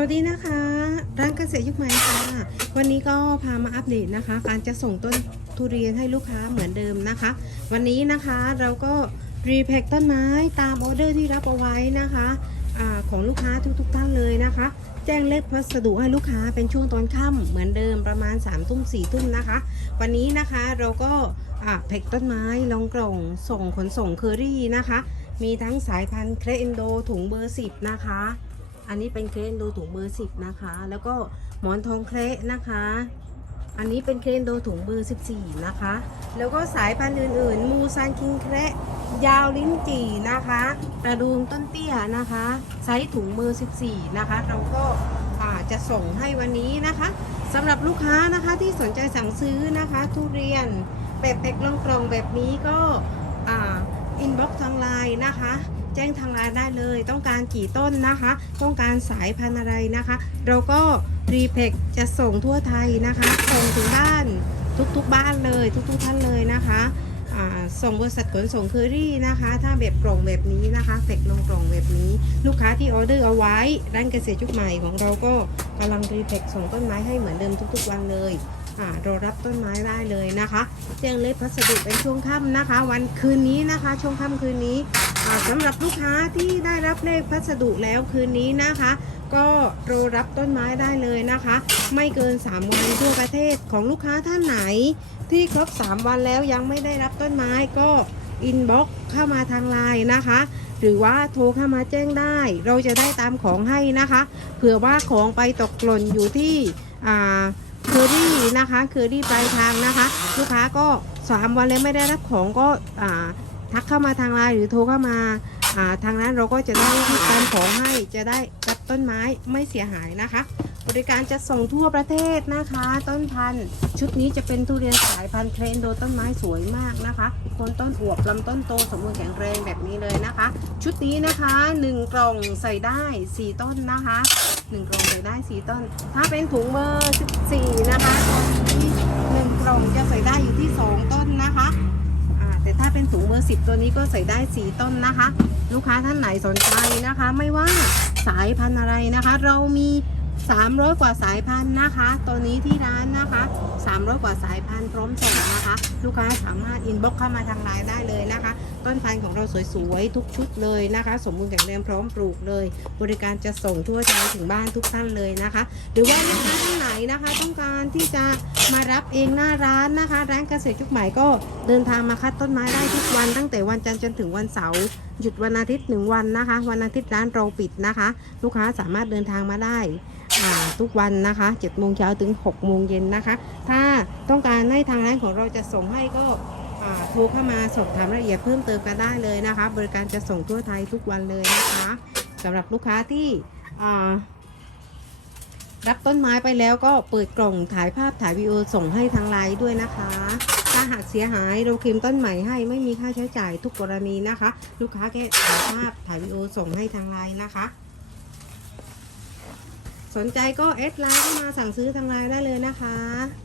วัสดีนะคะ ร้านเกษตรยุคใหม่ค่ะ วันนี้ก็พามาอัปเดตนะคะ การจะส่งต้นทุเรียนให้ลูกค้าเหมือนเดิมนะคะ วันนี้นะคะเราก็รีแพ็คต้นไม้ตามออเดอร์ที่รับเอาไว้นะคะอาของลูกค้าทุกๆท่านเลยนะคะ แจ้งเลขพัสดุให้ลูกค้าเป็นช่วงตอนค่ำเหมือนเดิมประมาณ3ามทุ่มสี่ทุ่มนะคะ วันนี้นะคะเราก็แพ็คต้นไม้ลองกล่องส่งขนส่งเคอรี่นะคะ มีทั้งสายพันธุ์เครนโดถุงเบอร์10นะคะ อันนี้เป็นเครนโดถุงเบอร์10นะคะ แล้วก็หมอนทองเคระนะคะ อันนี้เป็นเครนโดถุงเบอร์14นะคะ แล้วก็สายพันธุ์อื่นๆ มูซานคิงเคระยาวลิ้นจี่นะคะกระดูมต้นเตี้ยนะคะไซส์ถุงเบอร์14 นะคะ เราก็จะส่งให้วันนี้นะคะสำหรับลูกค้านะคะที่สนใจสั่งซื้อนะคะ ทุเรียนแบบเพ็กลงกล่องแบบนี้ก็อินบ็อกซ์ทางไลน์นะคะ แจ้งทางร้านได้เลย ต้องการกี่ต้นนะคะ ต้องการสายพันธุ์อะไรนะคะ เราก็รีเพกจะส่งทั่วไทยนะคะ ส่งถึงบ้านทุกๆบ้านเลย ทุกๆท่านเลยนะคะส่งบริษัทขนส่งเคอรี่นะคะ ถ้าแบบกล่องแบบนี้นะคะเฟกลงกล่องแบบนี้ ลูกค้าที่ออเดอร์เอาไว้ร้านเกษตรยุคใหม่ของเราก็กำลังรีเพกส่งต้นไม้ให้เหมือนเดิมทุกๆวันเลยอ่ารอรับต้นไม้ได้เลยนะคะแจ้งเลขพัสดุเป็นช่วงค่ำนะคะ วันคืนนี้นะคะ ช่วงค่ำคืนนี้ สำหรับลูกค้าที่ได้รับเลขพัสดุแล้วคืนนี้นะคะ ก็รอรับต้นไม้ได้เลยนะคะ ไม่เกิน 3 วันทั่วประเทศของลูกค้าท่านไหน ที่ครบ 3 วันแล้วยังไม่ได้รับต้นไม้ก็อินบ็อกเข้ามาทางไลน์นะคะ หรือว่าโทรเข้ามาแจ้งได้ เราจะได้ตามของให้นะคะเผื่อว่าของไปตกหล่นอยู่ที่เคอรี่นะคะเคอรี่ปลายทางนะคะ ลูกค้าก็3วันแล้วไม่ได้รับของก็ ทักเข้ามาทางไลน์หรือโทรเข้ามาาทางนั้นเราก็จะได้ที่การของให้จะได้รับต้นไม้ไม่เสียหายนะคะ บริการจะส่งทั่วประเทศนะคะ ต้นพันธุ์ชุดนี้จะเป็นทุเรียนสายพันธุ์เทรนโดต้นไม้สวยมากนะคะโคนต้นอวบลำต้นโตสมบูรณ์แข็งแรงแบบนี้เลยนะคะ ชุดนี้นะคะ 1 กล่องใส่ได้ 4 ต้นนะคะ 1 กล่องใส่ได้ 4 ต้น ถ้าเป็นถุงเบอร์ 14 นะคะตัวนี้1กล่องจะใส่ได้อยู่ที่ 2 ต้นนะคะ อร์สิบตัวนี้ก็ใส่ได้สีต้นนะคะ ลูกค้าท่านไหนสนใจนะคะ ไม่ว่าสายพันธุ์อะไรนะคะ เรามี 300 กว่าสายพันธุ์นะคะ ตัวนี้ที่ร้านนะคะ 300 กว่าสายพันธุ์พร้อมส่งนะคะ ลูกค้าสามารถอินบ็อกเข้ามาทางไลน์ได้เลยนะคะ ต้นพันธุ์ของเราสวยๆ ทุกชุดเลยนะคะ สมบูรณ์แข็งแรงพร้อมปลูกเลย บริการจะส่งทั่วไทยถึงบ้านทุกท่านเลยนะคะ หรือว่าลูกค้าท่านไหนนะคะ ต้องการที่จะมารับเองหน้าร้านนะคะ ร้านเกษตรยุคใหม่ก็เดินทางมาคัดต้นไม้ได้ทุกวันตั้งแต่วันจันทร์จนถึงวันเสาร์หยุดวันอาทิตย์หนึ่งวันนะคะ วันอาทิตย์ร้านเราปิดนะคะ ลูกค้าสามารถเดินทางมาได้ ทุกวันนะคะ7โมงเช้าถึง6โมงเย็นนะคะ ถ้าต้องการให้ทางร้านของเราจะส่งให้ก็โทรเข้ามาสอบถามรายละเอียดเพิ่มเติมกันได้เลยนะคะ บริการจะส่งทั่วไทยทุกวันเลยนะคะสำหรับลูกค้าที่รับต้นไม้ไปแล้วก็เปิดกล่องถ่ายภาพถ่ายวีดีโอส่งให้ทางไลน์ด้วยนะคะ ถ้าหากเสียหายเราเคลมต้นใหม่ให้ไม่มีค่าใช้จ่ายทุกกรณีนะคะ ลูกค้าแค่ถ่ายภาพถ่ายวีดีโอส่งให้ทางไลน์นะคะ สนใจก็แอดไลน์เข้ามาสั่งซื้อทางไลน์ได้เลยนะคะ